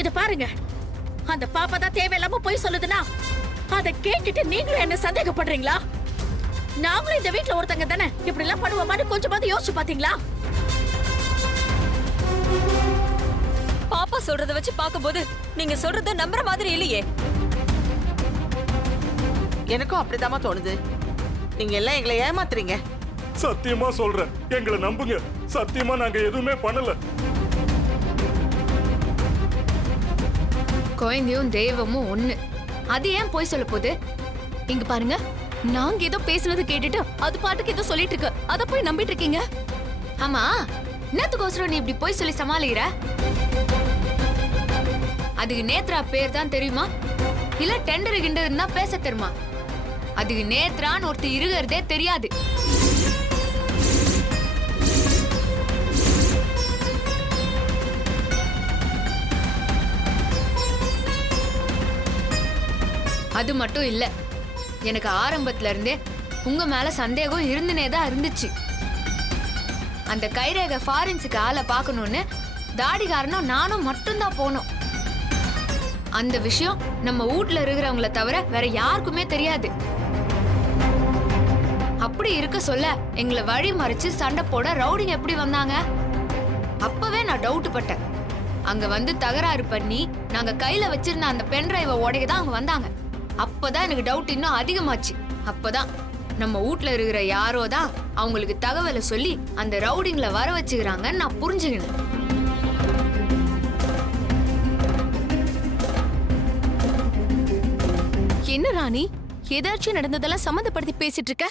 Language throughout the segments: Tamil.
இத பாருங்க, அந்த பாப்பா தான் தேவையில்லாம போய் சொல்லுதுன்னா அதை கேட்டுட்டு நீங்களும் என்ன சந்தேகப்படுறீங்களா? நாங்களும் இந்த வீட்டுல ஒருத்தங்க தானே, இப்படி எல்லாம் பண்ணுவோமான்னு கொஞ்சமாவது யோசிச்சு பாத்தீங்களா? பாப்பா சொல்றத வச்சு பாக்கும்போது நீங்க சொல்றத நம்புற மாதிரி இல்லையே. எனக்கும் அப்படிதாம்மா தோணுது. நீங்க எல்லாம் எங்களை ஏமாத்துறீங்க. சத்தியமா சொல்றேன், எங்களை நம்புங்க. சத்தியமா நாங்க எதுவுமே பண்ணல. குழந்தையும் தெய்வமும் ஒண்ணு. அது ஏன் போய் சொல்ல போகுது? இங்க பாருங்க, நாங்க ஏதோ பேசுனது கேட்டுட்டு அது பாட்டுக்கு ஏதோ சொல்லிட்டு இருக்கு, அத போய் நம்பிட்டு இருக்கீங்க. ஆமா, என்னத்துக்கோசரம் நீ இப்படி போய் சொல்லி சமாளிக்கிற? அதுக்கு நேத்ரா பேர் தான் தெரியுமா, இல்ல டெண்டர் கிண்டர் இருந்தா பேச தெரியுமா? அதுக்கு நேத்ரான்னு ஒருத்தர் இருக்கிறதே தெரியாது. அது மட்டும் இல்ல, எனக்கு ஆரம்பத்துல இருந்தே உங்க மேல சந்தேகம் இருந்துனே தான் இருந்துச்சு. அந்த கைரேகை ஃபாரின்ஸுக்கு ஆளை பார்க்கணும்னு தாடிகாரனும் நானும் மட்டும்தான் போனோம். அந்த விஷயம் நம்ம வீட்ல இருக்கிறவங்கள தவிர வேற யாருக்குமே தெரியாது. அப்படி இருக்க சொல்ல எங்களை வழி மறைச்சு சண்டை போட ரவுடிங்க எப்படி வந்தாங்க? அப்பவே நான் டவுட் பட்டேன். அங்க வந்து தகராறு பண்ணி நாங்க கையில வச்சிருந்த அந்த பென்டிரைவை உடைக்க தான் அவங்க வந்தாங்க. அப்பதான் எனக்கு டவுட் இன்னும் அதிகமாச்சு. அப்பதான் நம்ம வீட்ல இருக்கிற யாரோ தான் அவங்களுக்கு தகவலை சொல்லி அந்த ரவுடிங்களை வர வச்சுக்கிறாங்கன்னு நான் புரிஞ்சுக்கினேன். என்ன ராணி, ஏதாச்சும் நடந்ததெல்லாம் சம்மந்தப்படுத்தி பேசிட்டு இருக்க?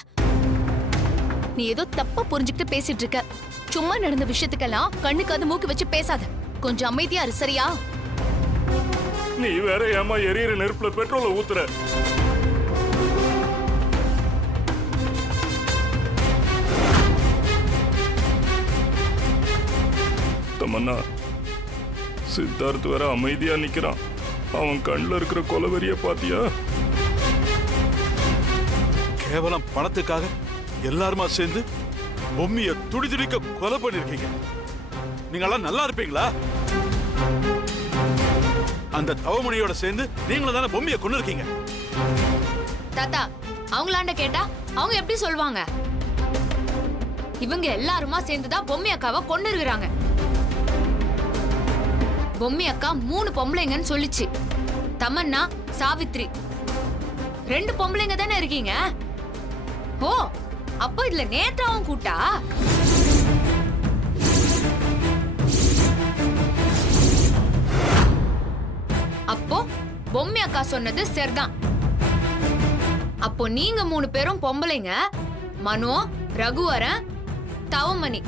நீ ஏதோ தப்பா புரிஞ்சுக்கிட்டு பேசிட்டு இருக்க. சும்மா நடந்த விஷயத்துக்கெல்லாம் கண்ணுக்கு அது மூக்கு வச்சு பேசாத. கொஞ்சம் அமைதியா இரு, சரியா? நீ வேற ஏமா எரியிற நெருப்புல பெட்ரோலை ஊத்துற? தமன்னா, சித்தார்த் வேற அமைதியா நிக்கிறான். அவன் கண்ணுல இருக்கிற கொலவெறிய பாத்தியா? கேவலம் பணத்துக்காக எல்லாருமா சேர்ந்து பொம்மிய துடி துடிக்க கொலை பண்ணிருக்கீங்க. நீங்களாம் நல்லா இருப்பீங்களா? அந்த தவமணியோட சேர்ந்து நீங்களும் தானே பொம்மிய கொண்டு இருக்கீங்க. தாத்தா, அவங்களாண்ட கேட்டா அவங்க எப்படி சொல்வாங்க? இவங்க எல்லாருமா சேர்ந்துதான் பொம்மி அக்காவை கொண்டு இருக்கிறாங்க. பொம்மி அக்கா 3 பொம்பளைங்கன்னு சொல்லிச்சு. தமன்னா, சாவித்ரி 2 பொம்பளைங்க தானே இருக்கீங்க. ஓ, அப்போ இதுல நேத்ராவும் கூட்டா? அப்போ பொம்மி அக்கா சொன்னது சரிதான். அப்போ நீங்க 3 பேரும் பொம்பளைங்க, மனோ, ரகுவரன், தவமணி,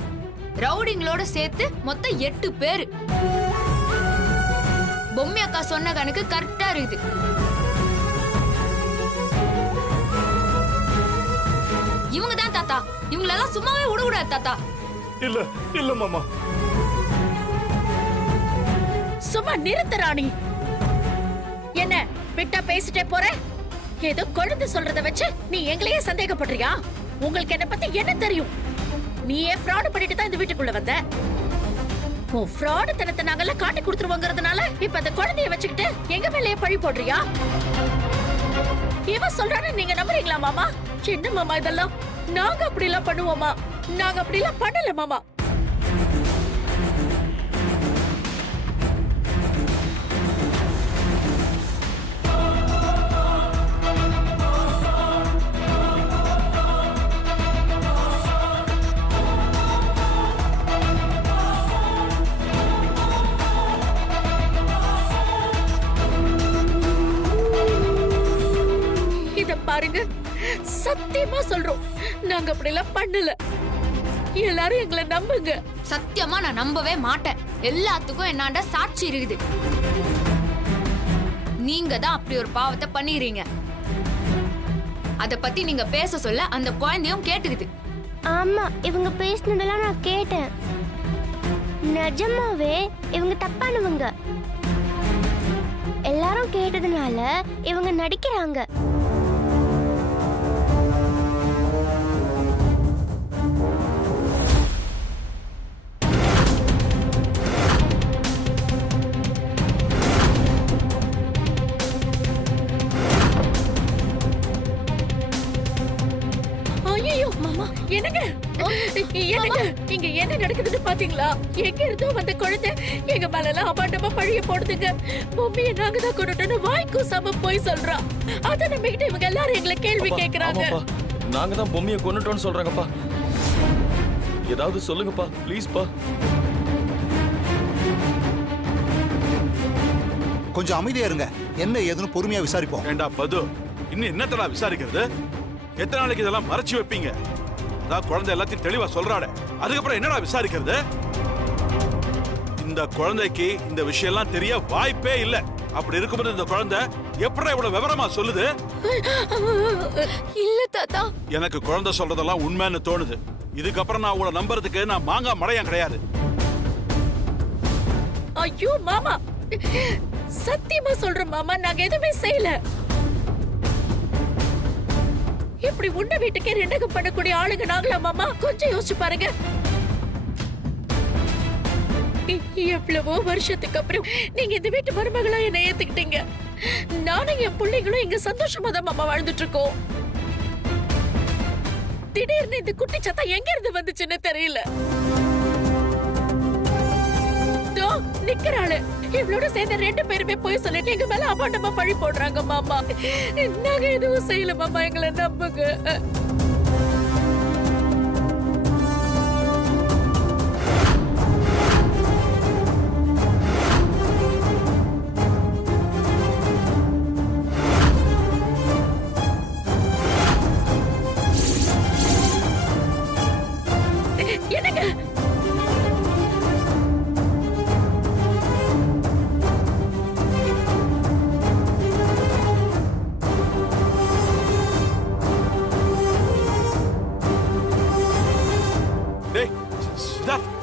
ரவுடிங்களோட சேர்த்து மொத்தம் 8 பேரு. பொம்மி அக்கா சொன்ன கணக்கு கரெக்டா இருக்குது. இவங்க தான் தாத்தா. இவங்களெல்லாம் சும்மாவே விடக்கூடாது தாத்தா. இல்ல இல்ல மாமா. சும்மா நிறுத்து ராணி. என்ன விட்டா பேசிட்டே போற? ஏதோ குழந்தை சொல்றத வச்சு நீ எங்களையே சந்தேகப்படுறியா? உங்களுக்கு என்ன பத்தி என்ன தெரியும்? நீயே ஃப்ராட் பண்ணிட்டு தான் இந்த வீட்டுக்குள்ள வந்த. உன் ஃப்ராட் தனத்தை நாங்கெல்லாம் காட்டி கொடுத்துருவோங்கிறதுனால இப்ப அந்த குழந்தைய வச்சுக்கிட்டு எங்க மேலேயே பழி போடுறியா? இவன் சொல்றான்னு நீங்க நம்புறீங்களா மாமா? என்ன மாமா இதெல்லாம்? நாங்க அப்படி எல்லாம் பண்ணுவோமா? நாங்க அப்படி எல்லாம் பண்ணல மாமா. பாருங்க, சத்தியமா சொல்றோம், நாங்க அப்படி எல்லாம் பண்ணல. எல்லாரும் எங்களை நம்புங்க. சத்தியமா நான் நம்பவே மாட்டேன். எல்லாத்துக்கும் என்னாண்ட சாட்சி இருக்குது. நீங்க தான் அப்படி ஒரு பாவத்தை பண்ணிடுறீங்க. அத பத்தி நீங்க பேச சொல்ல அந்த குழந்தையும் கேட்டுக்குது. ஆமா, இவங்க பேசினதெல்லாம் நான் கேட்டேன். நிஜமாவே இவங்க தப்பானவங்க. எல்லாரும் கேட்டதுனால இவங்க நடிக்கிறாங்க. என்னங்க இங்க என்ன நடக்குதுன்னு பாத்தீங்களா? எங்க இருந்தோ வந்த குழந்தை எங்க மேல எல்லாம் அபாண்டமா பழிய போடுதுங்க. பொம்மையை நாங்க தான் கொண்டுட்டோன்னு வாய் கூசாம போய் சொல்றா. அத நம்பிக்கிட்டு இவங்க எல்லாரும் எங்களை கேள்வி கேக்குறாங்க. ஆமாப்பா, நாங்க தான் பொம்மையை கொன்னுட்டோம்னு சொல்றாங்கப்பா. ஏதாவது சொல்லுங்கப்பா ப்ளீஸ்ப்பா. கொஞ்சம் அமைதியா இருங்க. என்ன ஏதுன்னு பொறுமையா விசாரிப்போம். ஏண்டா பது, இன்னும் என்னத்தடா விசாரிக்கிறது? எத்தனை நாளைக்கு இதெல்லாம் மறைச்சு வைப்பீங்க? அதான் குழந்தை எல்லாத்தையும் தெளிவா சொல்றாடே, அதுக்கப்புறம் என்னடா விசாரிக்கிறது? இந்த குழந்தைக்கு இந்த விஷயம் எல்லாம் தெரிய வாய்ப்பே இல்ல. அப்படி இருக்கும்போது இந்த குழந்தை எப்படி இவ்வளவு விவரமா சொல்லுது? இல்ல தாத்தா. எனக்கு குழந்தை சொல்றதெல்லாம் உண்மைன்னு தோணுது. இதுக்கப்புறம் நான் உங்களை நம்புறதுக்கு நான் மாங்காய் மடையம் கிடையாது. ஐயோ மாமா, சத்தியமா சொல்றேன் மாமா, நாங்க எதுவுமே செய்யல. இப்படி உண்ட வீட்டுக்கே ரெண்டகம் பண்ணக்கூடிய ஆளுங்க நாங்களா மாமா? கொஞ்சம் யோசிச்சு பாருங்க. எவ்வளவோ வருஷத்துக்கு அப்புறம் நீங்க இந்த வீட்டு மருமகளா என்ன ஏத்துக்கிட்டீங்க. நானும் என் பிள்ளைங்களும் இங்க சந்தோஷமா தான் மாமா வாழ்ந்துட்டு இருக்கோம். திடீர்னு இந்த குட்டி சத்தம் எங்க இருந்து வந்துச்சுன்னு தெரியல. நிக்கிறாளு இவளோட சேர்ந்த 2 பேருமே போய் சொல்லிட்டு எங்க மேல அபாண்டமா பழி போடுறாங்க மாமா. நாங்க எதுவும் செய்யல மாமா, எங்களை நம்புங்க. என்னங்க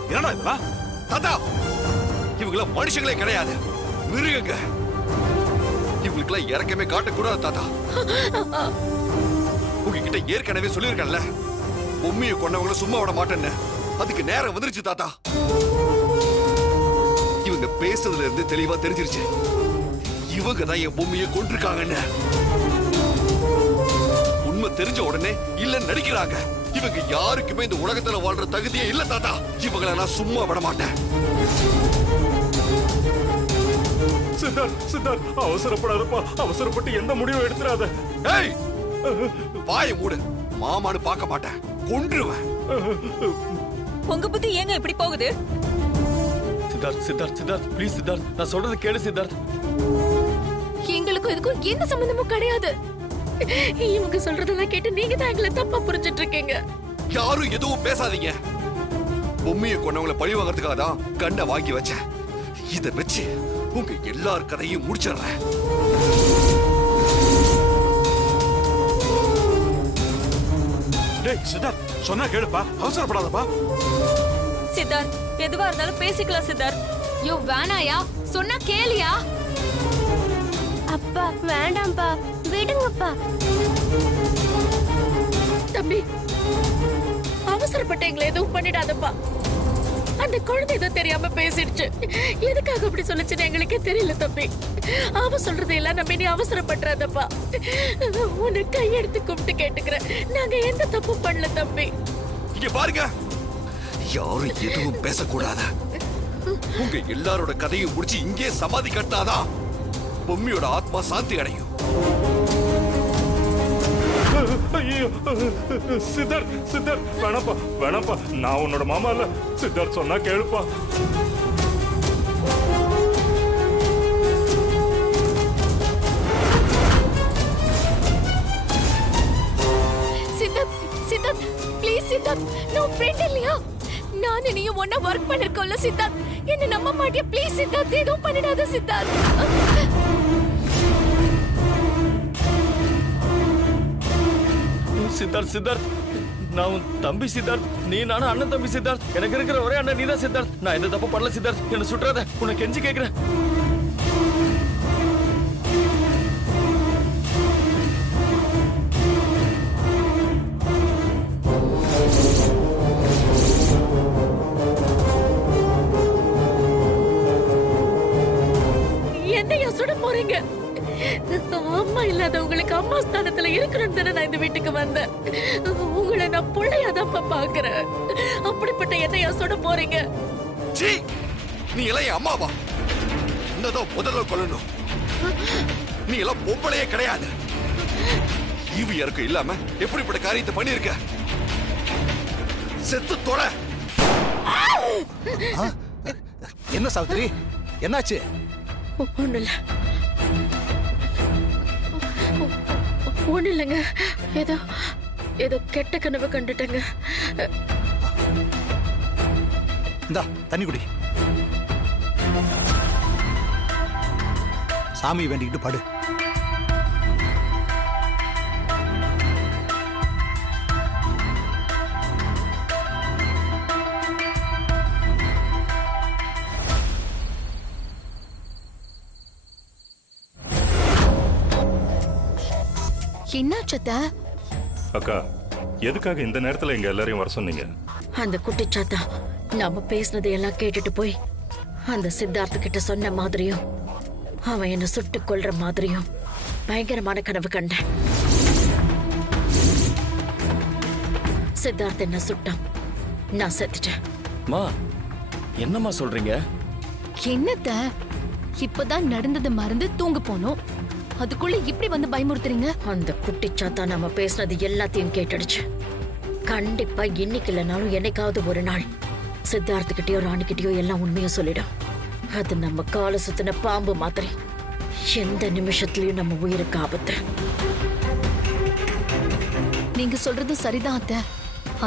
என்னடா இதெல்லாம்? தாத்தா, இவங்கள மனுஷங்களே கிடையாது, மிருகங்க. இவங்களுக்கெல்லாம் இறக்கமே காட்டக்கூடாது தாத்தா. உங்ககிட்ட ஏற்கனவே சொல்லியிருக்கேன்ல, பொம்மையை கொண்டவங்கள சும்மா விட மாட்டேன்னு. அதுக்கு நேரம் வந்துருச்சு தாத்தா. இவங்க பேசுறதுல இருந்து தெளிவா தெரிஞ்சிருச்சு, இவங்க தான் என் பொம்மையை கொண்டிருக்காங்கன்னு. உண்மை தெரிஞ்ச உடனே இல்லன்னு நடிக்கிறாங்க. இவங்க யாருக்குமே இந்த உலகத்துல வாழ்ற தகுதியே இல்ல தாத்தா. இவங்களை நான் சும்மா விட மாட்டேன். சித்தார்த், அவசரப்படாதப்பா. அவசரப்பட்டு எந்த முடிவும் எடுத்துறாத. ஏய், வாயை மூடு. மாமான்னு பார்க்க மாட்டேன், கொன்றுவேன். உங்க புத்தி ஏங்க இப்படி போகுது? சித்தார்த் ப்ளீஸ் சித்தார்த், நான் சொல்றது கேளு சித்தார்த். எங்களுக்கும் இதுக்கும் எந்த சம்பந்தமும் கிடையாது. இவங்க சொல்றதெல்லாம் கேட்டு நீங்க தான் எங்களை தப்பா புரிஞ்சிட்டு இருக்கீங்க. யாரும் எதுவும் பேசாதீங்க. பொம்மையை கொண்டவங்களை பழி வாங்கறதுக்காக தான் கண்ணை வாங்கி வச்சேன். இதை வச்சு உங்க எல்லார் கதையும் முடிச்சிடுறேன். டேய் சித்தார்த், சொன்னா கேளுப்பா, அவசரப்படாதப்பா. சித்தார்த், எதுவா இருந்தாலும் பேசிக்கலாம் சித்தார்த். யோ வேணாயா, சொன்னா கேளியா. அப்பா வேண்டாம்ப்பா, விடுங்கப்பா. தம்பி, அவசரப்பட்டு எங்களை எதுவும் பண்ணிடாதப்பா. அந்த குழந்தை ஏதோ தெரியாம பேசிடுச்சு. எதுக்காக அப்படி சொல்லுச்சுன்னு எங்களுக்கே தெரியல தம்பி. அவ சொல்றதையெல்லாம் நம்ம இனி அவசரப்படுறாதப்பா. உன்னை கையெடுத்து கும்பிட்டு கேட்டுக்கிறேன், நாங்க எந்த தப்பு பண்ணல தம்பி. இங்க பாருங்க, யாரும் எதுவும் பேசக்கூடாது. உங்க எல்லாரோட கதையும் முடிச்சு இங்கே சமாதி கட்டினாதான் பொம்மியோட ஆத்மா சாந்தி அடையும். ஐயோ சித்தார்த், வேணாப்பா. நான் உன்னோட மாமா இல்ல. சித்தார்த் சொன்னா கேளுப்பா. சித்தார்த் ப்ளீஸ் சித்தார்த், நான் ஃப்ரெண்ட் இல்லையா? நான் நீயும் ஒண்ணா ஒர்க் பண்ணிருக்கோம்ல சித்தார்த், என்ன நம்ப மாட்டியா? ப்ளீஸ் சித்தார்த், எதுவும் பண்ணிடாத சித்தார்த். சித்தார்த், நான் உன் தம்பி சித்தார்த். நீ நானும் அண்ணன் தம்பி சித்தார்த். எனக்கு இருக்கிற ஒரே அண்ணன் நீதான் சித்தார்த். நான் எந்த தப்பு பண்ணல சித்தார்த், என்ன சுற்றாத. உன்னை கெஞ்சி கேட்கிறேன். என்னையா சுட போறீங்க? அம்மா இல்லாதவங்களுக்கு அம்மா ஸ்தானத்துல இருக்கணும்னு தானே நான் இந்த வீட்டுக்கு வந்தேன். உங்களை நான் பிள்ளையாதான்ப்பா பாக்குறேன். அப்படிப்பட்ட என்னையா சொல்ல போறீங்க? சீ, நீ எல்லாம் என் அம்மாவா? என்னதான் முதல்ல கொள்ளணும். நீ எல்லாம் பொம்பளையே கிடையாது. ஈவி யாருக்கும் இல்லாம எப்படிப்பட்ட காரியத்தை பண்ணிருக்க? செத்து தொட. என்ன சாவித்திரி, என்னாச்சு? ஒண்ணு இல்ல, ஒண்ணு இல்லைங்க. ஏதோ ஏதோ கெட்ட கனவு கண்டுட்டேங்க. இந்தா தண்ணி குடி. சாமி வேண்டிக்கிட்டு படு. என்னாச்சத்த? அக்கா, எதுக்காக இந்த நேரத்துல எங்க எல்லாரையும் வர சொன்னீங்க? அந்த குட்டிச்சாத்தா நாம பேசினதை எல்லாம் கேட்டுட்டு போய் அந்த சித்தார்த்த கிட்ட சொன்ன மாதிரியும் அவன் என்ன சுட்டு கொல்ற மாதிரியும் பயங்கரமான கனவு கண்டேன். சித்தார்த்த என்ன சுட்டான், நான் செத்துட்டேன். மா, என்னம்மா சொல்றீங்க? என்னத்த? இப்பதான் நடந்தது மறந்து தூங்க போனோம், அதுக்குள்ள இப்படி வந்து பயமுறுத்துறீங்க? அந்த குட்டிச்சாத்தா நம்ம பேசினது எல்லாத்தையும் கேட்டுடுச்சு. கண்டிப்பா இன்னைக்கு இல்லைனாலும் என்னைக்காவது ஒரு நாள் சித்தார்த்துக்கிட்டயோ ராணிக்கிட்டயோ எல்லாம் உண்மையும் சொல்லிடும். அது நம்ம கால சுத்தின பாம்பு மாதிரி. எந்த நிமிஷத்துலயும் நம்ம உயிருக்கு ஆபத்து. நீங்க சொல்றது சரிதான் அத்த.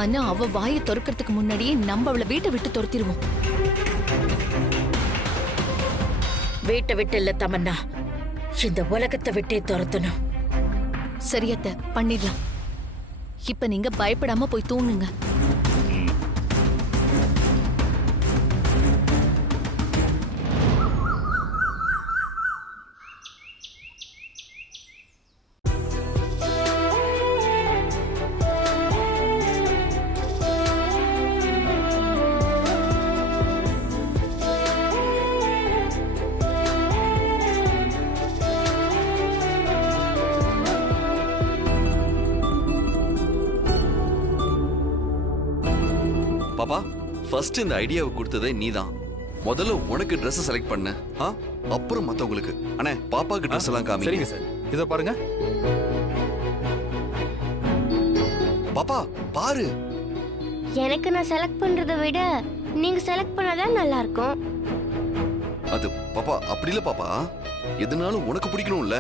ஆனா அவ வாயை திறக்கிறதுக்கு முன்னாடியே நம்ம அவளை வீட்டை விட்டு துரத்திடுவோம். வீட்டை விட்டு இல்ல தமன்னா, இந்த உலகத்தை விட்டே துரத்தணும். சரியத்த, பண்ணிடலாம். இப்ப நீங்க பயப்படாம போய் தூங்குங்க. பாப்பா, ஃபர்ஸ்ட் இந்த ஐடியாவை கொடுத்ததே நீதான். முதல்ல உனக்கு Dress செலக்ட் பண்ண, அப்புறம் மத்தவங்களுக்கு. அண்ணே, பாப்பாக்கு Dress எல்லாம் காமி. சரிங்க சார், இதோ பாருங்க. பாப்பா பாரு. எனக்கு நான் செலக்ட் பண்றதை விட நீங்க செலக்ட் பண்ணாதான் நல்லா இருக்கும். அது பாப்பா அப்படி இல்ல பாப்பா, எதுனாலும் உனக்கு பிடிக்கணும்ல.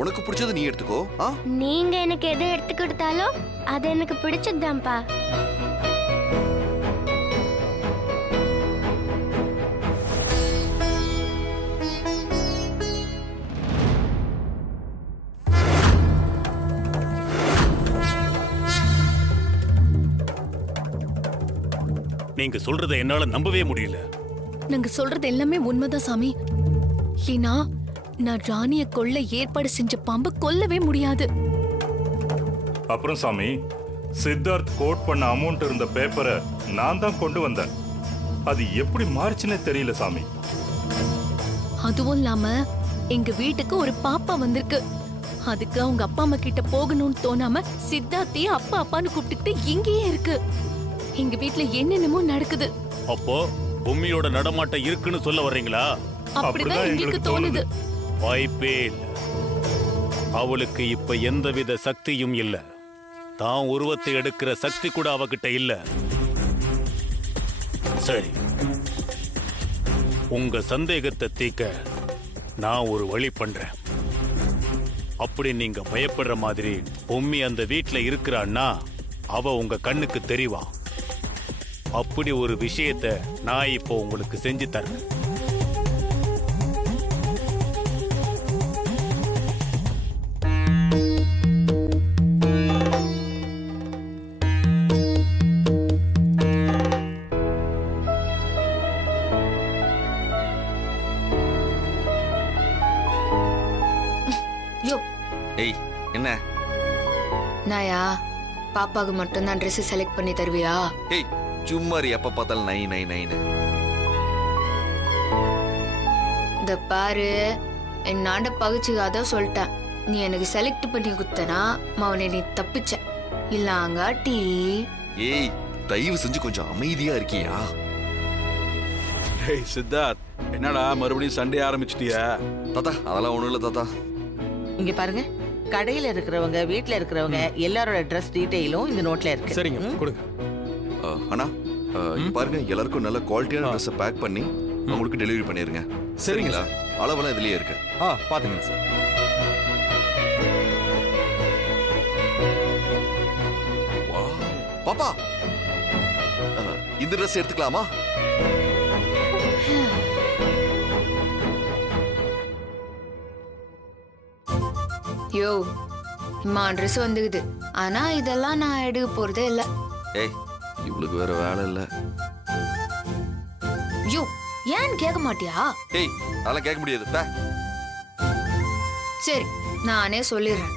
உனக்கு பிடிச்சது நீ எடுத்துக்கோ. நீங்க எனக்கு எதை எடுத்து கொடுத்தாலும் அது எனக்கு பிடிச்சதுதான்ப்பா. நீங்க சொல்றதை என்னால நம்பவே முடியல. நாங்க சொல்றது எல்லாமே உண்மைதான் சாமி. ஏன்னா நான் ராணிய கொல்ல ஏற்பாடு செஞ்ச பாம்பு கொல்லவே முடியாது. அப்புறம் சாமி, சித்தார்த் கோட் பண்ண அமௌண்ட் இருந்த பேப்பரை நான் தான் கொண்டு வந்தேன். அது எப்படி மாறுச்சுன்னே தெரியல சாமி. அதுவும் இல்லாம எங்க வீட்டுக்கு ஒரு பாப்பா வந்திருக்கு. அதுக்கு அவங்க அப்பா அம்மா கிட்ட போகணும்னு தோணாம சித்தார்த்தையே அப்பா அப்பான்னு கூப்பிட்டுக்கிட்டு இங்கேயே இருக்கு. எங்க வீட்டுல என்னென்னமோ நடக்குது. அப்போ பொம்மியோட நடமாட்டம் இருக்குன்னு சொல்ல வர்றீங்களா? அப்படிதான் எங்களுக்கு தோணுது. வாய்ப்பே இல்ல. அவளுக்கு இப்ப எந்தவித சக்தியும் இல்ல. தான் உருவத்தை எடுக்கிற சக்தி கூட அவகிட்ட இல்ல. சரி, உங்க சந்தேகத்தை தீர்க்க நான் ஒரு வழி பண்றேன். அப்படி நீங்க பயப்படுற மாதிரி பொம்மி அந்த வீட்டுல இருக்கிறான்னா அவ உங்க கண்ணுக்கு தெரிவா. அப்படி ஒரு விஷயத்தை நான் இப்போ உங்களுக்கு செஞ்சு தரேன். ஏய், என்ன நாயா, பாப்பாக்கு மட்டும்தான் Dress செலக்ட் பண்ணி தருவியா? ஏய், சும்மா எப்ப பார்த்தாலும் நை நை நைன்னு. இந்த பாரு என்னாண்ட பகுச்சுக்காத சொல்லிட்டேன். நீ எனக்கு செலக்ட் பண்ணி குத்தனா மவனை நீ தப்பிச்ச இல்லாங்காட்டி. ஏய் தயவு செஞ்சு கொஞ்சம் அமைதியா இருக்கியா? ஏய் சித்தார்த், என்னடா மறுபடியும் சண்டே ஆரம்பிச்சிட்டியா? தாத்தா அதெல்லாம் ஒண்ணும் இல்ல தாத்தா. இங்க பாருங்க, கடையில இருக்கிறவங்க, வீட்ல இருக்கிறவங்க எல்லாரோட ட்ரெஸ் டீடைலும் இந்த நோட்ல இருக்கு. சரிங்க கொடுங்க. அண்ணா இங்க பாருங்க, எல்லாருக்கும் நல்ல குவாலிட்டியான ட்ரெஸ் பேக் பண்ணி உங்களுக்கு டெலிவரி பண்ணிருங்க. சரிங்களா? அளவெல்லாம் இதுலயே இருக்கு. பாத்துங்க சார். பாப்பா இந்த ட்ரெஸ் எடுத்துக்கலாமா? யோ இம்மா ட்ரெஸ் வந்துக்குது. ஆனா இதெல்லாம் நான் எடுக்க போறதே இல்ல. ஏய் இவளுக்கு வேற வேலை இல்ல. யோ ஏன் கேட்க மாட்டியா? ஏய் அதெல்லாம் கேட்க முடியாது. சரி நானே சொல்லிடுறேன்.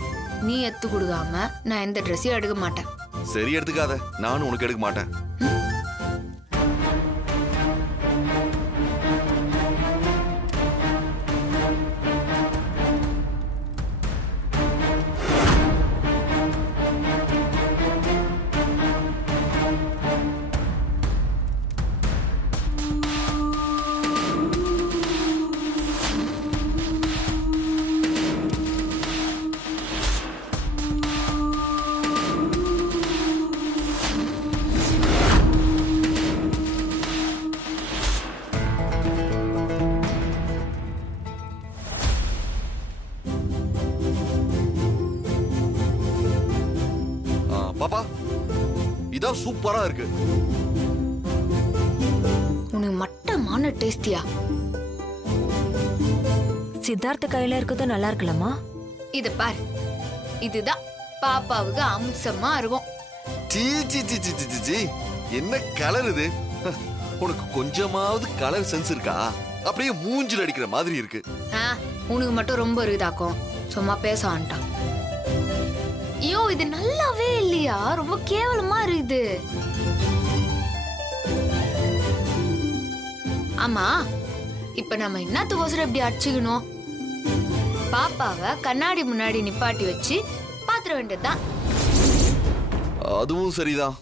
நீ எத்து கொடுக்காம நான் எந்த ட்ரெஸ்ஸையும் எடுக்க மாட்டேன். சரி எடுத்துக்காத, நானும் உனக்கு எடுக்க மாட்டேன். பாப்பா இதான் சூப்பரா இருக்கு. உனக்கு மட்டமான டேஸ்டியா? சித்தார்த்த கையில இருக்கிறது நல்லா இருக்கலாமா? இது பாரு, இதுதான் பாப்பாவுக்கு அம்சமா இருக்கும். சீ சீ சீ சீ சீ சீ, என்ன கலர் இது? உனக்கு கொஞ்சமாவது கலர் சென்ஸ் இருக்கா? அப்படியே மூஞ்சில் அடிக்கிற மாதிரி இருக்கு. உனக்கு மட்டும் ரொம்ப இருக்குதாக்கும். சும்மா பேச ஆண்டான். ஐயோ இது நல்லாவே இல்லையா? ரொம்ப கேவலமா இருக்குது. ஆமா இப்ப நம்ம என்னத்துக்கோசரம் இப்படி அடிச்சுக்கணும்? பாப்பாவை கண்ணாடி முன்னாடி நிப்பாட்டி வச்சு பாத்திர வேண்டியதுதான். அதுவும் சரிதான்.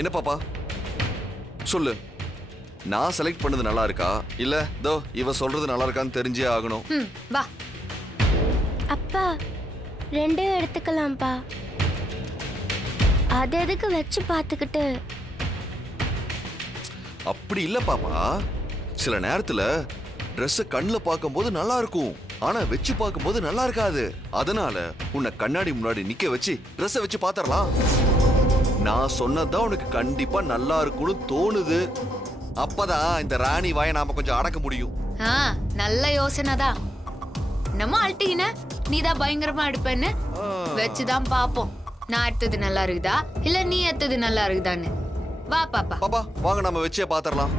என்ன பாப்பா சொல்லு, நான் செலக்ட் பண்ணது நல்லா இருக்கா இல்ல தோ இவ சொல்றது நல்லா இருக்கான்னு தெரிஞ்சே ஆகணும். வா அப்பா, ரெண்டும் எடுத்துக்கலாம்ப்பா. அது எதுக்கு வச்சு பார்த்துக்கிட்டு? அப்படி இல்ல பாப்பா, சில நேரத்துல Dress கண்ணுல பார்க்கும்போது நல்லா இருக்கும், ஆனா வச்சு பார்க்கும்போது நல்லா இருக்காது. அதனால உன்னை கண்ணாடி முன்னாடி நிக்க வச்சு Dress வச்சு பாத்தறலாம். நான் சொன்னதான் உனக்கு கண்டிப்பா நல்லா இருக்கும்னு தோணுது. அப்பதான் இந்த ராணி வாயை நாம கொஞ்சம் அடக்க முடியும். நல்ல யோசனை தான். நம்ம அல்ட்டின நீதான் பயங்கரமா எடுப்பேன்னு வச்சுதான் பாப்போம். நான் எடுத்தது நல்லா இருக்குதா இல்ல நீ எடுத்தது நல்லா இருக்குதான்னு. வா பாப்பா. பாப்பா வாங்க நம்ம வச்சே பாத்தறலாம்.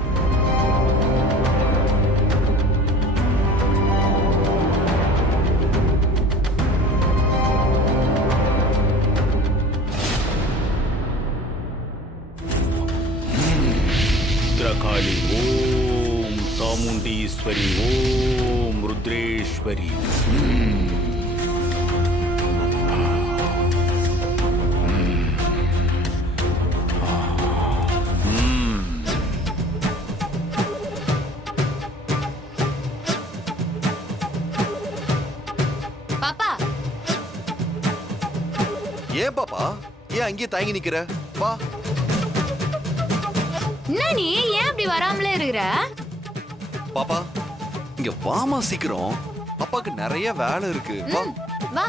காளி ஓம் சாமுண்டீஸ்வரி ஓம் ருத்ரேஸ்வரி. பாப்பா ஏன் பாப்பா ஏன் அங்கேயே தயங்கி நிக்கிற? வா. என்ன நீ ஏன் அப்படி வராமலே இருக்கிற? பாப்பா இங்க வாமா சீக்கிரம், அப்பாக்கு நிறைய வேலை இருக்கு. வா வா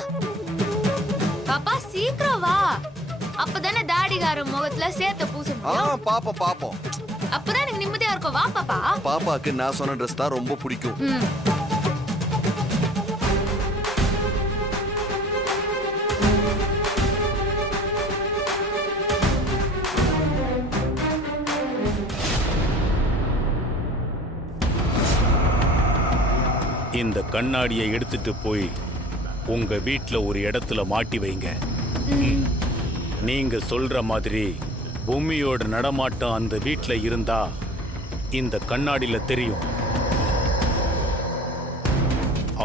பாப்பா சீக்கிரம் வா. அப்பதானே தாடிகார முகத்துல சேத்த பூச முடியும். பாப்போம் பாப்போம். அப்பதான் எனக்கு நிம்மதியா இருக்கும். வா பாப்பா. பாப்பாக்கு நான் சொன்ன ட்ரெஸ் தான் ரொம்ப பிடிக்கும். இந்த கண்ணாடியை எடுத்துட்டு போய் உங்க வீட்ல ஒரு இடத்துல மாட்டி வைங்க. நீங்க சொல்ற மாதிரி பூமியோட நடமாட்டம் அந்த வீட்ல இருந்தா இந்த கண்ணாடியில தெரியும்.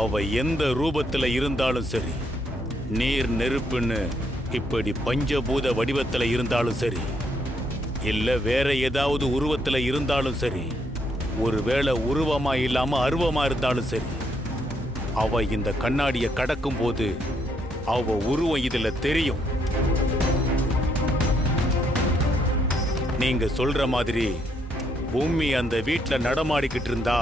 அவ எந்த ரூபத்துல இருந்தாலும் சரி, நீர் நெருப்புன்னு இப்படி பஞ்சபூத வடிவத்துல இருந்தாலும் சரி, இல்ல வேற ஏதாவது உருவத்துல இருந்தாலும் சரி, ஒருவேளை உருவமா இல்லாம அருவமா இருந்தாலும் சரி, அவ இந்த கண்ணாடியை கடக்கும் போது அவ உருவம் இதுல தெரியும். நீங்க சொல்ற மாதிரி பூமி அந்த வீட்ல நடமாடிக்கிட்டு இருந்தா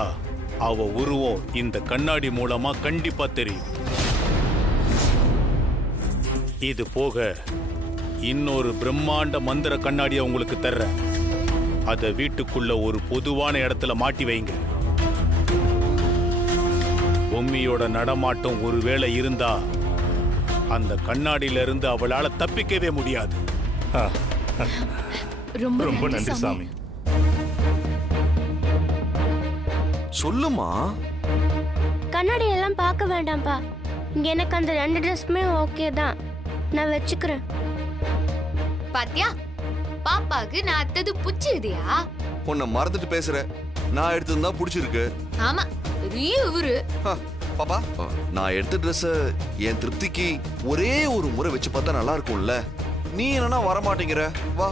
அவ உருவம் இந்த கண்ணாடி மூலமா கண்டிப்பா தெரியும். இது போக இன்னொரு பிரம்மாண்ட மந்திர கண்ணாடியை உங்களுக்கு தர்றேன். அத வீட்டுக்குள்ள ஒரு பொதுவான இடத்துல மாட்டி வைங்க. பொம்மியோட நடமாட்டம் ஒருவேளை இருந்தா அந்த கண்ணாடியில இருந்து அவளால தப்பிக்கவே முடியாது. ரொம்ப நன்றி சாமி. சொல்லுமா. கண்ணாடி எல்லாம் பார்க்க வேண்டாம்ப்பா. எனக்கு அந்த 2 ட்ரெஸ்ஸுமே ஓகே தான், நான் வச்சுக்கிறேன். பாத்தியா, பாப்பாக்கு நான் அத்தது புடிச்சிருதியா? உன்னை மறந்துட்டு பேசுற. நான் எடுத்தது தான் பிடிச்சிருக்கு. ஆமா, பெரிய இவரு. பாப்பா, நான் எடுத்த ட்ரெஸ் என் திருப்திக்கு ஒரே ஒரு முறை வச்சு பார்த்தா நல்லா இருக்கும்ல. நீ என்னன்னா வரமாட்டேங்கிற? வா.